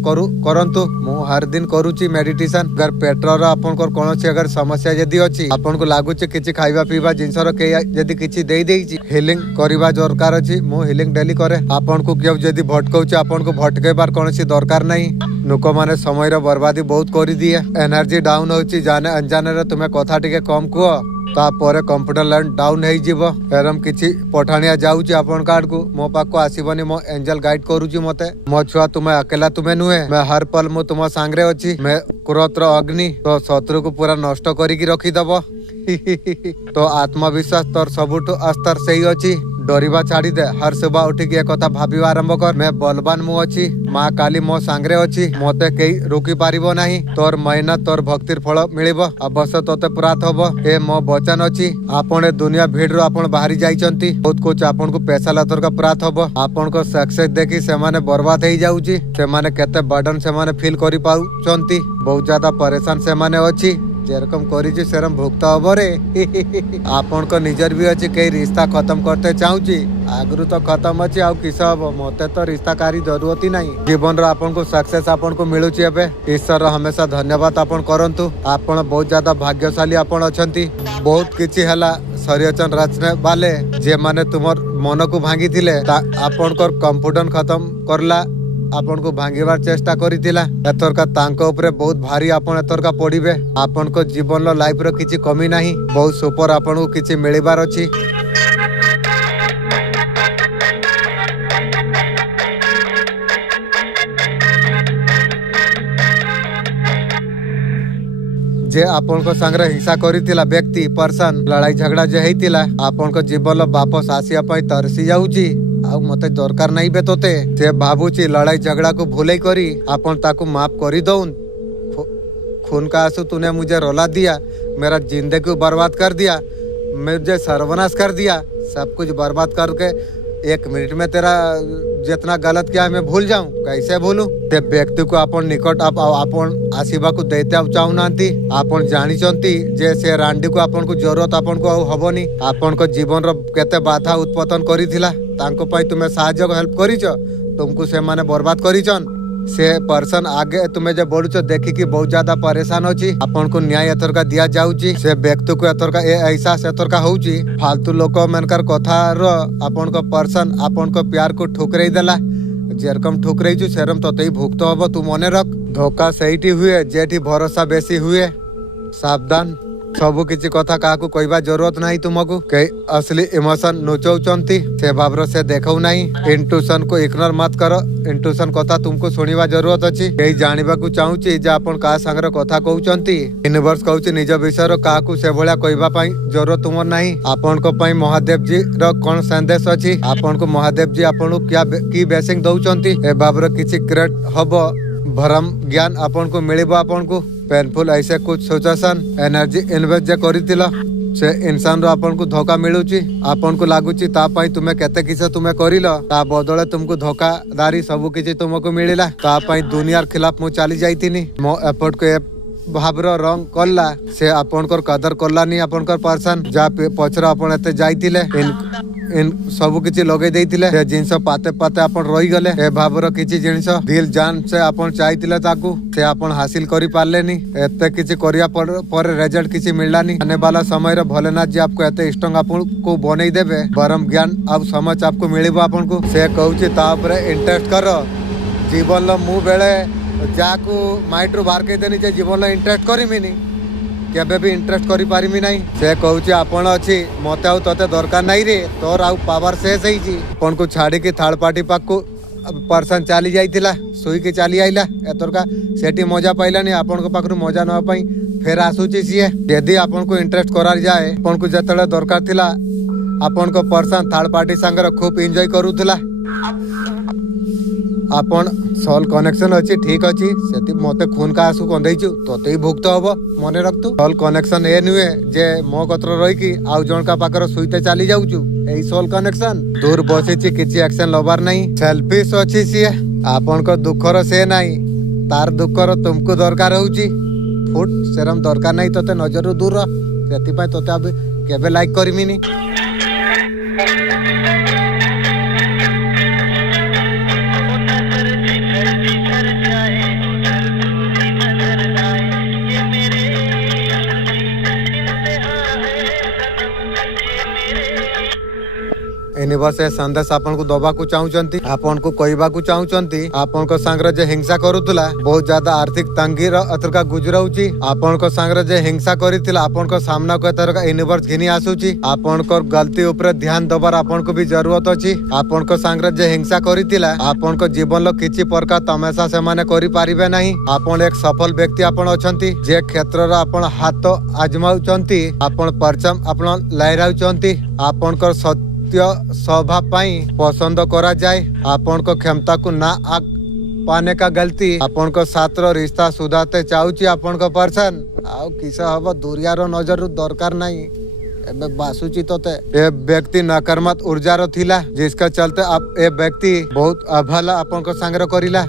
କରନ୍ତୁ। ମୁଁ ହର ଦିନ କରୁଛି ମେଡିଟେସନ। ଅଗର ପେଟ୍ରୋଲର ଆପଣଙ୍କର କୌଣସି ଅଗର ସମସ୍ୟା ଯଦି ଅଛି, ଆପଣଙ୍କୁ ଲାଗୁଛି କିଛି ଖାଇବା ପିଇବା ଜିନିଷର ଯଦି କିଛି ଦେଇଛି, ହିଲିଂ କରିବା ଦରକାର ଅଛି, ମୁଁ ହିଲିଂ ଡେଲି କରେ। ଆପଣଙ୍କୁ କେଉ ଯଦି ଭଟକଉଛି, ଆପଣଙ୍କୁ ଭଟକେଇବାର କୌଣସି ଦରକାର ନାହିଁ। ଲୋକମାନେ ସମୟର ବର୍ବାଦୀ ବହୁତ କରିଦିଏ। ଏନର୍ଜି ଡାଉନ ହଉଛି, ଜାନେ ଅଞ୍ଜାନରେ ତୁମେ କଥା ଟିକେ କମ କୁହ, ତାପରେ କମ୍ପ୍ୟୁଟର ଲାଇନ ଡାଉନ ହେଇଯିବ। ଏରମ କିଛି ପଠାଣିଆ ଯାଉଛି ଆପଣଙ୍କ ଆଡକୁ, ମୋ ପାଖକୁ ଆସିବନି। ମୋ ଏଞ୍ଜେଲ ଗାଇଡ କରୁଛି ମତେ। ମୋ ଛୁଆ ତୁମେ ଏକେଲା ତୁମେ ନୁହେଁ, ମେ ହର ପଲ ମୁଁ ତୁମ ସାଙ୍ଗରେ ଅଛି। ମେ କ୍ରୋଧର ଅଗ୍ନି ତ ଶତ୍ରୁକୁ ପୁରା ନଷ୍ଟ କରିକି ରଖିଦବ। ତ ଆତ୍ମବିଶ୍ୱାସ ତୋର ସବୁଠୁ ଅସ୍ତର ସେଇ ଅଛି। ଡରିବା ଛାଡିଦେ, ହର ସୁବା ଉଠିକି ଏକଥା ଭାବିବା ଆରମ୍ଭ କର, ମେ ବଲବାନ ମୁଁ ଅଛି, ମା କାଲି ମୋ ସାଙ୍ଗରେ ଅଛି, ମତେ କେହି ରୋକି ପାରିବ ନାହିଁ। ତୋର ମେହନତ ତୋର ଭକ୍ତିର ଫଳ ମିଳିବ, ଅବଶ୍ୟ ତୋତେ ପ୍ରାପ୍ତ ହବ, ଏ ମୋ ବଚନ ଅଛି। ଆପଣ ଏ ଦୁନିଆ ଭିଡରୁ ଆପଣ ବାହାରି ଯାଇଛନ୍ତି, ବହୁତ କିଛି ଆପଣଙ୍କୁ ପେସା ଲତରକ ପ୍ରାପ୍ତ ହବ। ଆପଣଙ୍କ ସକ୍ସେସ ଦେଖି ସେମାନେ ବର୍ବାଦ ହେଇଯାଉଛି, ସେମାନେ କେତେ ବର୍ଡନ ସେମାନେ ଫିଲ୍ କରିପାରୁଛନ୍ତି, ବହୁତ ज़्यादा ପରେଶାନ ସେମାନେ ଅଛି। যেরকম করেছি সেরকম ভুক্ত হব রে। আপনার নিজের বি আছে, কেই রিস্তা খতম করতে চাহুছি, আগুরু তো খতম আছে, আউ কিস হব, মতে তো রিস্তা কারি জরুরত নাই। জীবনর আপনার সকসেস আপনার মিলুছি এবে, ঈশ্বর হমেশা ধন্যবাদ আপন করন্তু। আপন বহুত ज़्यादा ভাগ্যশালী আপন অছন্তি। বহুত কিছু হেলা ষড়যন্ত্র রচনে বালে যে মানে তোমার মনকু ভাঙ্গিলে, আপনার কনফিডেন্স খতম করলা, आपनको भांगिबार चेष्टा करितिला। एतरका तांको उपरे बहुत भारी आपण एतरका पड़िबे। आपनको जीवन लो लाइफ रो किछि कमी नाही, बहुत सुपर आपनको किछि मिलिबार अछि। जे आपनको संग्रह हिंसा करितिला व्यक्ति पर्सन, लड़ाई झगड़ा जे हेतिला, आपनको जीवन लो वापस आसिया पई तरसी जाउची। ଆଉ ମତେ ଦରକାର ନାହିଁ ବେ ତୋତେ। ସେ ଭାବୁଛି ଲড়াই ଝଗଡ଼ା କୁ ଭୁଲେଇ କରି ଆପଣ ତାକୁ ମାଫ କରିଦଉନ୍। खून का आंसू तूने मुझे रुला दिया, मेरा जिंदगी को बर्बाद कर दिया, मुझे सर्वनाश कर दिया, सब कुछ बर्बाद करके 1 मिनट में तेरा जितना गलत किया है मैं भूल जाऊं? कैसे भूलूं? ते व्यक्ति को अपन निकट अपन आशीबा को देते चाहूनांती, अपन जानिचंती जे से रांडी को अपन को जरूरत अपन को हबनी, अपन को जीवन रो केते बाधा उत्पन्न करिथिला, तांको पई तुमे सहायक हेल्प करिच, तुमको से माने बर्बाद करिचन। से पर्सन आगे तुम्हें जो बोलुच देखी कि बहुत ज्यादा परेशान होची, अपन को न्याय एथर का दिया जाउची, से व्यक्ति को एथर का ऐसा एथर का होची। फालतू लोक मनकर कथा रो अपन को पर्सन अपन को प्यार को ठुकराई देला, जेरकम ठुकराई छु सेरम तते ही भुगतो हबो, तू मने रख। धोखा सहीटी हुए जेठी भरोसा बेसी हुए, सावधान। सबु किछि कथा काहाकू कहबा जरूरत नहीं तुमको, कई असली इमोशन नुचौचंती से भावरो से देखौ नहीं। इंट्यूशन को इग्नोर मत करो, इंट्यूशन कथा तुमको सुनिबा जरूरत अछि। कई जानिबा को चाहूची जे अपन का संगरे कथा कहउचंती, यूनिवर्स कहउची निज विषय रो काहाकू से भलिया कहबा पई जरूरत तुमर नहीं। आपन को पई महादेव जी रो कोन संदेश अछि, आपन को महादेव जी आपन को क्या की ब्लेसिंग दउचंती, ए भावरो किछि क्रिएट हबो, भरम ज्ञान आपन को मिलिबो। आपन को पेनफुल ऐसे कुछ सिचुएशन एनर्जी इन्वेस्ट जे करितिला से इंसान रो आपन को धोखा मिलुची, आपन को लागुची ता पई तुमे केते किसे तुमे करिलो, ता बदले तुमको धोखादारी सब किछि तुमको मिलिला, ता पई दुनियार खिलाफ मु चली जाइतिनी। मो एफर्ट को भावरो रंग करला से आपन को कदर करलानी, आपन को पर्सन जा पछरा आपन एते जाइतिले इन सब किछि लगे देइतिले, ए जिंस पाते पाते आपन रही गले। ए भावरो किछि जिंस दिल जान से आपन चाहतिले ताकू से आपन हासिल करि पारलेनी, एते किछि करिया पर रिजल्ट किछि मिललानी। आने वाला समय रे भोलेनाथ जी आपको एते स्ट्रांग आपन को बनै देबे, परम ज्ञान अब समझ आपको मिलिबो। आपन को से कहउछि ता ऊपर इंटरेस्ट करो। जीवन लो मु बेले जाकू माइंड रो बाहर के देनी जे जीवन लो इंटरेस्ट करिमिनी, केबे भी इंटरेस्ट करि पारिमी नहीं। से कहउछि आपन अछि मते आउ तते दरकार नाही रे, तोर आउ पावर शेष हेई छी। अपन को छाड़ी की थार्ड पार्टी पाकू पर्सन चली जाइतिला, सोई के चली आइला, एतर का सेठी मजा पाइलानी। आपन को पाखरु मजा न पई फेर आसुची सिए। यदि आपन को इंटरेस्ट करार जाए, अपन को जतले दरकार थिला आपन को पर्सन थर्ड पार्टी संगे खूब एंजॉय करूथिला, आपन सोल कनेक्शन अछि ठीक अछि, सेति मते खून का आंसू कंदैछु तते ही भुगत हबो। मने रख तू सोल कनेक्शन ए नुए जे मो कत्र रही कि आउ जण का पाकर सुइते चली जाउछु, एई सोल कनेक्शन दूर बसिछि, किछि एक्शन लबार नहीं। सेल्फिश अछि सिए, आपन को दुखर से नहीं, तार दुखर तुमको दरकार होउछि। फुट सेरम दरकार नहीं तते नजर दूर रह, सेति पय तते अब केबे लाइक करमिनी। यूनिवर्स संदेश आपन को दबा को चाहूचंती, आपन को कहबा को चाहूचंती। आपन को संगरे जे हिंसा करूतला, बहुत ज्यादा आर्थिक तंगी रो अतरका गुजराउची। आपन को संगरे जे हिंसा करितला, आपन को सामना को तरका यूनिवर्स घिनी आसुची। आपन को गलती ऊपर ध्यान दबार आपन को भी जरूरत अछि। आपन को संगरे जे हिंसा करितला, आपन को जीवन लो किछि प्रकार तमाशा से माने करि पारिबे नहीं। आपन एक सफल व्यक्ति आपन अछंती, जे क्षेत्र रो आपन हाथ आजमाउचंती, आपन परचम आपन लहराउचंती। आपन को स्वभाव पाई पसंद करा जाए, आपन को क्षमता को ना पाने का गलती, आपन को छात्र रिश्ता सुधारते चाहूची। आपन को पर्सन आउ किसा हबो दुरियारो नजर दरकार नहीं, एबे बासुची तोते। ए व्यक्ति नकारात्मक ऊर्जा रो थिला, जिसका चलते आप ए व्यक्ति बहुत अभला आपन को संग्रह करिला।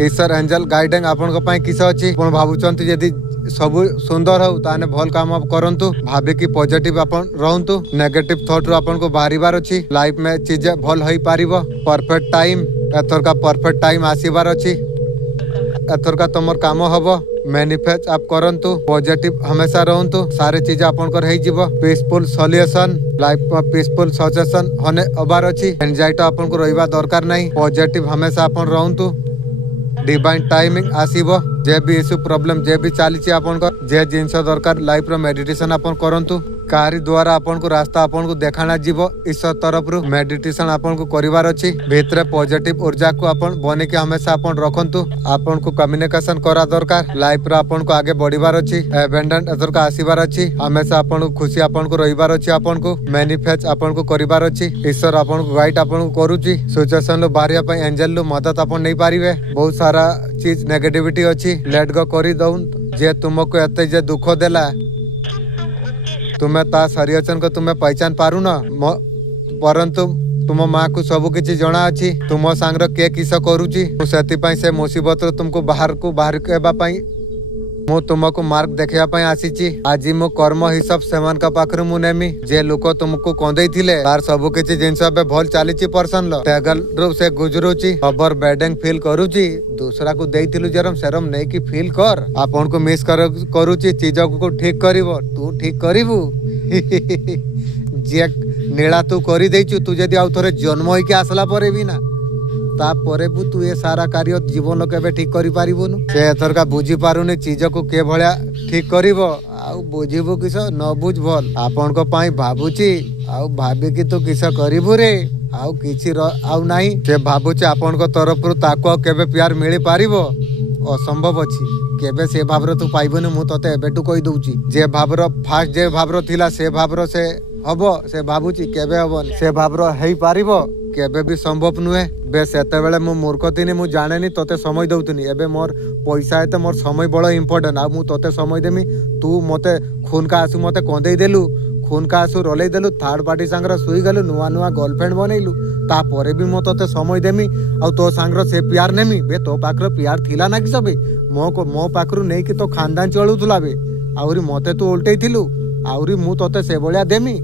ईश्वर एंजल गाइडिंग आपन को पाई किसा अछि, आपण भाबुचंती यदि सब सुंदर हो ताने भल काम करंतु, भाबे कि पॉजिटिव अपन रहंतु, नेगेटिव थॉट रो अपन को बाहरिबार अछि। लाइफ में चीजें भल होई पारिबो। परफेक्ट टाइम एथर का परफेक्ट टाइम आसीबार अछि, एथर का तमर काम हबो। मैनिफेस्ट आप करंतु, पॉजिटिव हमेशा रहंतु, सारे चीज अपन को रही जीवो। पीसफुल सॉल्यूशन लाइफ में पीसफुल सजेशन होने अबार अछि। एंजाइटी अपन को रहिबा दरकार नहीं, पॉजिटिव हमेशा अपन रहंतु। डिवाइन टाइमिंग आसीबो, जे भी इशू प्रॉब्लम जे भी चली आपन को जे जिनस दरकार लाइफ रो मेडिटेशन अपन करंतु। कारी द्वारा अपन को रास्ता अपन को देखाना जीवो। ईश्वर तरफ रु मेडिटेशन अपन को करिवार अछि। भीतर पॉजिटिव ऊर्जा को अपन बने के हमेशा अपन रखंतु। अपन को कम्युनिकेशन करा दरकार, लाइफ रो अपन को आगे बढ़िबार अछि। एबेंडेंट एथर का आसीबार अछि, हमेशा अपन को खुशी अपन को रहिबार अछि। अपन को मैनिफेस्ट अपन को करिबार अछि। ईश्वर अपन को गाइड अपन को करूची। सिचुएशन लो बाहरिया पई एंजल लो मदद अपन नै पारिबे। बहुत सारा चीज नेगेटिविटी अच्छी लेट गो करी दउन जे तुमको एते जे दुख देला तुम्हें ता सरियचन को तुम्हें पहचान पारू न परंतु तुम माँ को सब किछि जଣା अछि तुम सांगर के किस करूची सेति पई से मुसीबत तुमको बाहर केबा पई मु तुमको मार्ग देखिया पई आसीची आज मो कर्म हिसाब सेमान का पाखरु मु नेमी जे लोक तुमको कंदेई थिले तार सब किछि जिंस बे भल चालीची पर्सन लो तेगल रो से गुजरूची ओवर बैडिंग फील करूची दूसरा को देइथिलु जरम शरम नै कि फील कर आपन को मिस करूची चीज को ठीक करिवो तू ठीक करिवु जे नीला तू करी देइछु तू जदी आउ थोरे जन्म होई के आसला परे भी ना तापरे भी तू ये सारा कार्य जीवन के ठीक करि पारिबोनु से एथरका बुझी पारुनी चीज को के भलिया ठीक करिवो आउ बुझिबो किस न बुझ भल आपन को पाई भाबुची आउ भाबी कि तू किस करिबो रे आउ किछि आउ नाही से भाबुची आपन को तरफ रु ताको केबे प्यार मिली पारिबो असंभव अछि केबे से भाबर तू पाइबोनु मु तते एबेटू कहि दउची जे भाबर फास्ट जे भाबर थिला से भाबर से हबो से भाबुची केबे हबन से भाबर हेई पारिबो केबे भी संभव नुहे बेस एते बेले मु मूर्ख थिनी मु जानेनी तोते समय दउतनी एबे मोर पैसा एते मोर समय बड़ इंपोर्टेंट आ मु तोते समय देमी तू मते खून का आंसू मते कंदेई देलु खून का आंसू रोलेई देलु थर्ड पार्टी सांगर सुई गलु नुआ नुआ गर्लफ्रेंड बनैलु ता परे भी मो तोते समय देमी आ तो सांगर से प्यार नेमी बे तो पाखर प्यार थिला ना कि सबे मो पाखरु नै कि तो खानदान चलुथुला बे आउरी मते तू उल्टेई थिलु आउरी मु तोते से बळिया देमी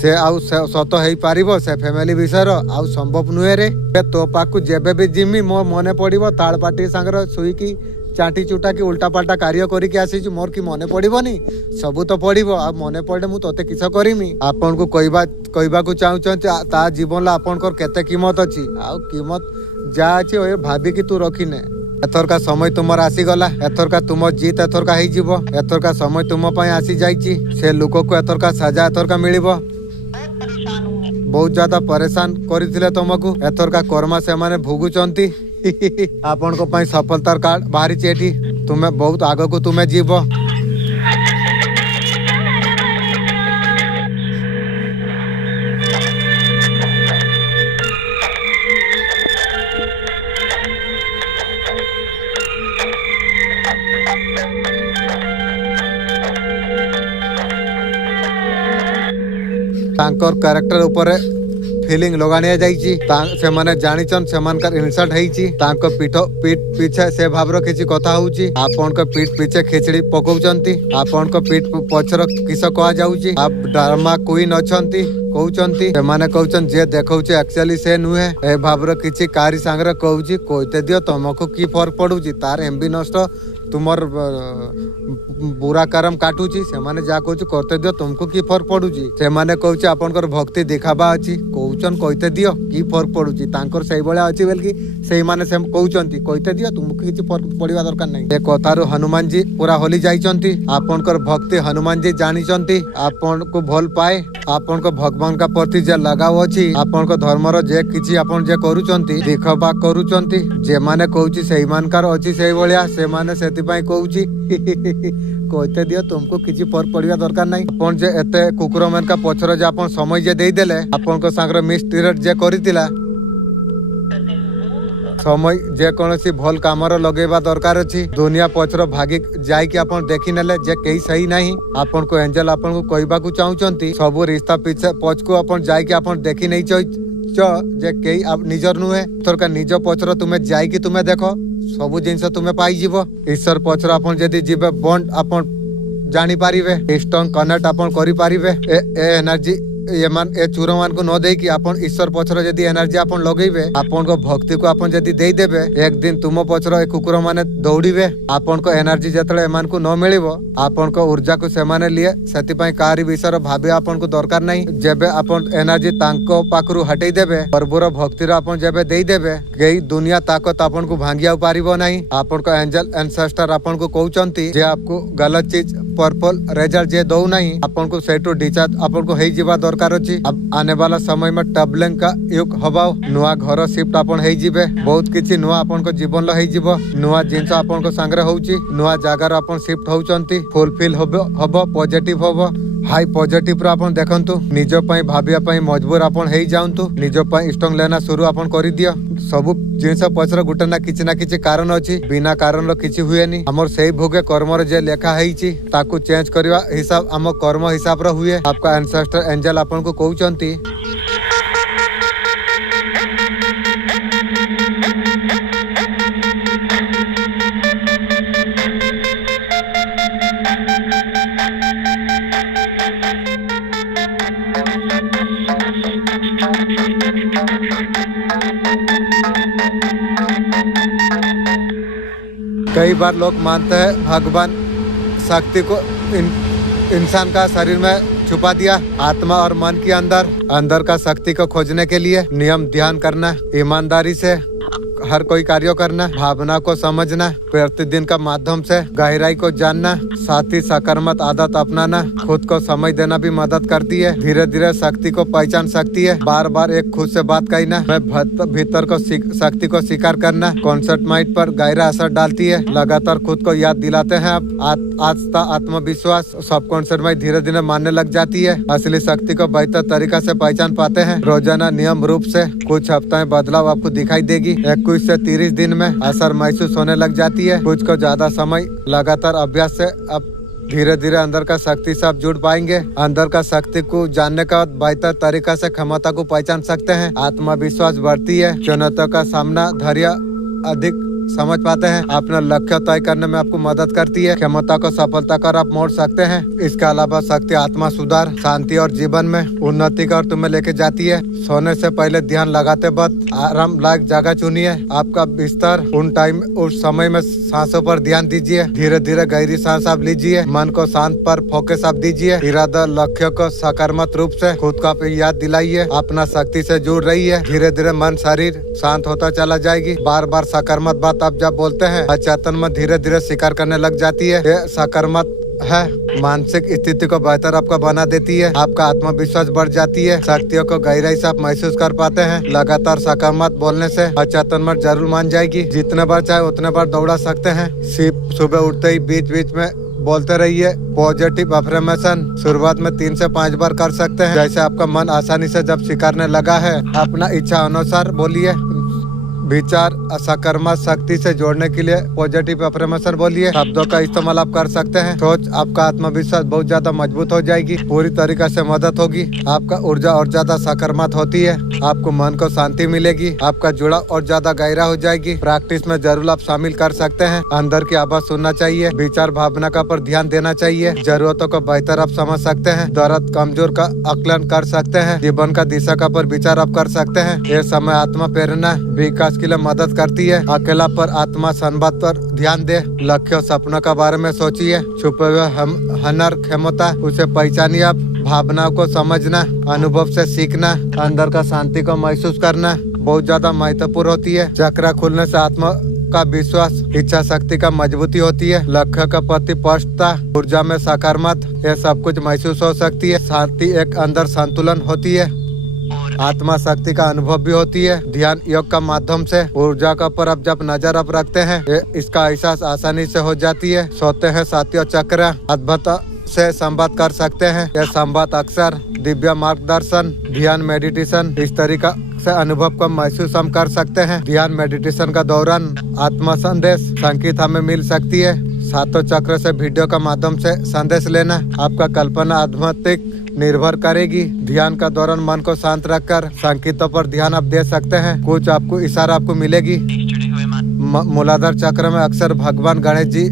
से आउ सत हेई पारिबो से फैमिली विषय आउ संभव नुहे रे तो पाकु जेबे भी जिमी मो मने पड़िबो ताळ पाटी सांगर सुई की चाटी चुटा की उल्टा पाल्टा कार्य करी के आसी मोर की मने पड़िबोनी सब तो पड़िबो आ मने पड़े मु तोते किछ करिमी आपन को कहबा को चाहू ता जीवन ला आपन को केते कीमत अछि आ कीमत जा अछि ओए भाबी की तू रखिने एथर का समय तुमर आसी गला एथर का तुम जीत एथर का हेई जीवो एथर का समय तुम पई आसी जाईची से लोक को एथर का सजा एथर का मिलिबो बहुत ज्यादा परेशान करथिले तुमको एथर का कर्मा से माने भोगुचंती आपन को पई सफलतार कार्ड बाहरी चेठी तुम्हें बहुत आगे को तुम्हें जीवो तांकर कैरेक्टर ऊपर फीलिंग लगानिया जाइची से माने जानिचन सेमानकर इनसल्ट हेइची तांको पीठ पीछे से भाबर किछि कथा होउची आपन को पीठ पीछे खिचड़ी पकौचंती आपन को पीठ पछर किस कहा जाउची आप ड्रामा क्वीन अछंती कहउचंती से माने कहउचन जे देखौची एक्चुअली से नुहे ए भाबर किछि कारी सांगरे कहउची कोइते दियो तुमको की फर्क पडुची तार एमबी नष्ट तुमर बुरा कर्म काटुची से माने जा कहउची करते दियो तुमको की फर्क पडुची से माने कहउची आपनकर भक्ति दिखाबा अछि कहउचन कइते दियो की फर्क पडुची तांकर सही बळा अछि बेल की सेही माने से कहउचंती कइते दियो तुमको किछि फर्क पडिबा दरकार नै ए कथारु हनुमान जी पूरा होली जाइचंती आपनकर भक्ति हनुमान जी जानिचंती आपन को भल पाए आपन को भगवान का प्रति जे लगाव अछि आपन को धर्मर जे किछि आपन जे करूचंती दिखबा करूचंती जे माने कहउची सेही मानकर अछि सेही बळिया से माने सेति पई कहउची कहते दियो तुमको किछि फर्क पड़िया दरकार नै अपन जे एते कुकुर मन का पछर जे अपन समय जे देई देले अपन को सांगर मिस्टीरेट जे करितिला समय जे कोनसी भल कामर लगेबा दरकार अछि दुनिया पछर भागी जाई कि अपन देखि नेले जे केही सही नाही अपन को एंजल अपन को कहबा को चाहउचंती सब रिश्ता पीछे पछ को अपन जाई कि अपन देखि नै जे केही आप निजर नुहे तोरका निज पछर तुमे जाई कि तुमे देखो सब जिनस तुमे पाई जीवो ईश्वर पछर अपन जदी जीवे बॉन्ड अपन जानी पारिबे स्ट्रांग कनेक्ट अपन करि पारिबे ए एनर्जी ए चूर मान को न दे कि अपन ईश्वर पछर जदी एनर्जी अपन लगेबे अपन को भक्ति को अपन जदी दे देबे एक दिन तुम पछर ए कुकुर माने दौड़ीबे अपन को एनर्जी जतले एमान को न मिलिबो अपन को ऊर्जा को से माने लिए सेति पई कारी विषय भाबे अपन को दरकार नै जेबे अपन एनर्जी तांको पाखरु हटेई देबे परबुर भक्ति रो अपन जेबे देई देबे केई दुनिया ताकत अपन को भांगिया पारिबो नै अपन को एंजल एंसेस्टर अपन को कहउचंती जे आपको गलत चीज पर्पल रिजल्ट जे दउ नै अपन को सेटू डिचार्ज अपन को हेई जीवा दरकार अछि अब आने वाला समय में ट्रैवलिंग का युग हबाओ नुआ घर शिफ्ट अपन हेई जिवे बहुत किछि नुआ अपन को जीवन ल हेई जिवो नुआ जिंस अपन को संग्रह होउची नुआ जागा र अपन शिफ्ट होउचंती फुलफिल हबो पॉजिटिव हबो हाई पॉजिटिव रो आपण देखंतु निज पई भाबिया पई मजबूर आपण हेई जाउंतु निज पई स्ट्रांग लेना शुरू आपण करि दियो सब जिनस पछर गुटे ना किछि कारण अछि बिना कारण रो किछि हुएनी हमर सेही भोगे कर्म रे जे लेखा हेइछि ताकू चेंज करबा हिसाब हम कर्म हिसाब रो हुए आपका एंसेस्टर एंजल आपण को कहउचंती कई बार लोग मानते हैं भगवान शक्ति को इंसान का शरीर में छुपा दिया आत्मा और मन के अंदर का शक्ति को खोजने के लिए नियम ध्यान करना ईमानदारी से हर कोई कार्य करना भावना को समझना प्रतिदिन का माध्यम से गहराई को जानना साथ ही सकारात्मक आदत अपनाना खुद को समय देना भी मदद करती है धीरे धीरे शक्ति को पहचान सकती है बार बार एक खुद से बात कहना भीतर को शक्ति को स्वीकार करना कॉन्सेप्ट माइंड पर गहरा असर डालती है लगातार खुद को याद दिलाते हैं आप आस्था आत्मविश्वास सब कॉन्सेप्ट माइंड धीरे धीरे मानने लग जाती है असली शक्ति को बेहतर तरीका से पहचान पाते हैं रोजाना नियम रूप से कुछ हफ्ते में बदलाव आपको दिखाई देगी 21 से 30 दिन में असर महसूस होने लग जाती है कुछ को ज्यादा समय लगातार अभ्यास से अब धीरे धीरे अंदर का शक्ति से आप जुड़ पाएंगे अंदर का शक्ति को जानने का बेहतर तरीका से क्षमता को पहचान सकते हैं आत्मविश्वास बढ़ती है चुनौतियों का सामना धैर्य अधिक समझ पाते हैं अपना लक्ष्य तय करने में आपको मदद करती है क्षमता को सफलता कर आप मोड़ सकते हैं इसके अलावा शक्ति आत्मा सुधार शांति और जीवन में उन्नति का और तुम्हें लेके जाती है सोने से पहले ध्यान लगाते वक्त आरामदायक जगह चुनिए आपका बिस्तर उस समय में सांसों पर ध्यान दीजिए धीरे धीरे गहरी सांस आप लीजिए मन को शांत पर फोकस आप दीजिए इरादा लक्ष्य को सकारात्मक रूप से खुद को आप याद दिलाइए अपना शक्ति से जुड़ रही है धीरे धीरे मन शरीर शांत होता चला जाएगी बार बार सकारात्मक बात आप जब बोलते हैं अचेतन में धीरे धीरे स्वीकार करने लग जाती है ये सकारात्मक है मानसिक स्थिति को बेहतर आपका बना देती है आपका आत्मविश्वास बढ़ जाती है शक्तियों को गहराई से आप महसूस कर पाते हैं लगातार सकारात्मक बोलने से अचेतन में जरूर मान जाएगी जितने बार चाहे उतने बार दौड़ा सकते हैं सिर्फ सुबह उठते ही बीच बीच में बोलते रहिए पॉजिटिव अफर्मेशन शुरुआत में 3 से 5 बार कर सकते हैं जैसे आपका मन आसानी से जब स्वीकारने लगा है अपना इच्छा अनुसार बोलिए विचार सकारात्मक शक्ति से जोड़ने के लिए पॉजिटिव अफर्मेशन बोलिए शब्दों का इस्तेमाल आप कर सकते हैं सोच आपका आत्मविश्वास बहुत ज्यादा मजबूत हो जाएगी पूरी तरीके से मदद होगी आपका ऊर्जा और ज्यादा सकारात्मक होती है आपको मन को शांति मिलेगी आपका जुड़ा और ज्यादा गहरा हो जाएगी प्रैक्टिस में जरूर आप शामिल कर सकते हैं अंदर की आवाज सुनना चाहिए विचार भावना का पर ध्यान देना चाहिए जरूरतों को बेहतर आप समझ सकते हैं दर्द कमजोर का आकलन कर सकते हैं जीवन का दिशा का पर विचार आप कर सकते हैं ये समय आत्मा प्रेरणा विकास के लिए मदद करती है अकेला पर आत्मा संवाद पर ध्यान दे लक्ष्य सपनों के बारे में सोचिए छुपे हुए हुनर क्षमता उसे पहचानिए आप भावनाओं को समझना अनुभव से सीखना अंदर का शांति को महसूस करना बहुत ज्यादा महत्वपूर्ण होती है चक्र खुलने से आत्मा का विश्वास इच्छा शक्ति का मजबूती होती है लक्ष्य का प्रति स्पष्टता ऊर्जा में सकारात्मक ये सब कुछ महसूस हो सकती है शांति एक अंदर संतुलन होती है आत्मा शक्ति का अनुभव भी होती है ध्यान योग का माध्यम से ऊर्जा का पर अब जब नजर आप रखते हैं इसका एहसास आसानी से हो जाती है सोते हैं साथियों चक्र अद्भुत से संवाद कर सकते हैं यह संवाद अक्सर दिव्य मार्गदर्शन ध्यान मेडिटेशन इस तरीका से अनुभव को महसूस हम कर सकते हैं ध्यान मेडिटेशन का दौरान आत्मा संदेश संकेत हमें मिल सकती है सातों चक्र से वीडियो का माध्यम से संदेश लेना आपका कल्पना आध्यात्मिक निर्भर करेगी ध्यान का दौरान मन को शांत रखकर संकेतों पर ध्यान आप दे सकते हैं कुछ आपको इशारा आपको मिलेगी मूलाधार चक्र में अक्सर भगवान गणेश जी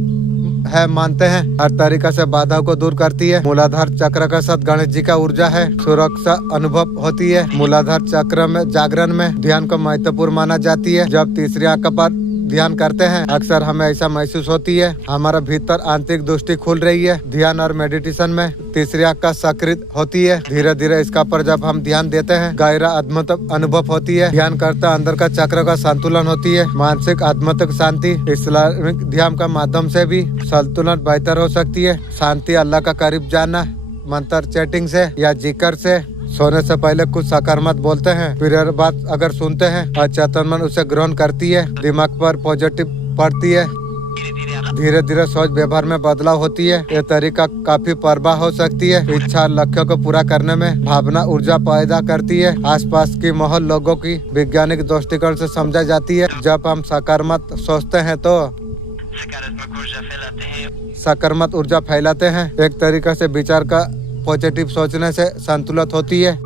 है मानते हैं हर तरीका से बाधाओं को दूर करती है मूलाधार चक्र का साथ गणेश जी का ऊर्जा है सुरक्षा अनुभव होती है मूलाधार चक्र में जागरण में ध्यान को महत्वपूर्ण माना जाती है जब तीसरी आंख पर ध्यान करते हैं अक्सर हमें ऐसा महसूस होती है हमारा भीतर आंतरिक दृष्टि खुल रही है ध्यान और मेडिटेशन में तीसरी आंख का सक्रिय होती है धीरे धीरे इसका पर जब हम ध्यान देते हैं गहरा आध्यात्मिक अनुभव होती है ध्यान करते अंदर का चक्र का संतुलन होती है मानसिक आध्यात्मिक शांति इस्लामिक ध्यान का माध्यम से भी संतुलन बेहतर हो सकती है शांति अल्लाह का करीब जाना मंत्र चैटिंग से या जिक्र से सोने से पहले कुछ सकारात्मक बोलते हैं फिर बात अगर सुनते हैं अचेतन मन उसे ग्रहण करती है दिमाग पर पॉजिटिव पड़ती है धीरे धीरे सोच व्यवहार में बदलाव होती है। ये तरीका काफी प्रभाव हो सकती है। इच्छा लक्ष्य को पूरा करने में भावना ऊर्जा पैदा करती है। आसपास की माहौल लोगों की वैज्ञानिक दृष्टिकोण से समझा जाती है। जब हम सकारात्मक सोचते हैं तो सकारात्मक ऊर्जा फैलाते हैं। एक तरीके से विचार का पॉजिटिव सोचने से संतुलित होती है।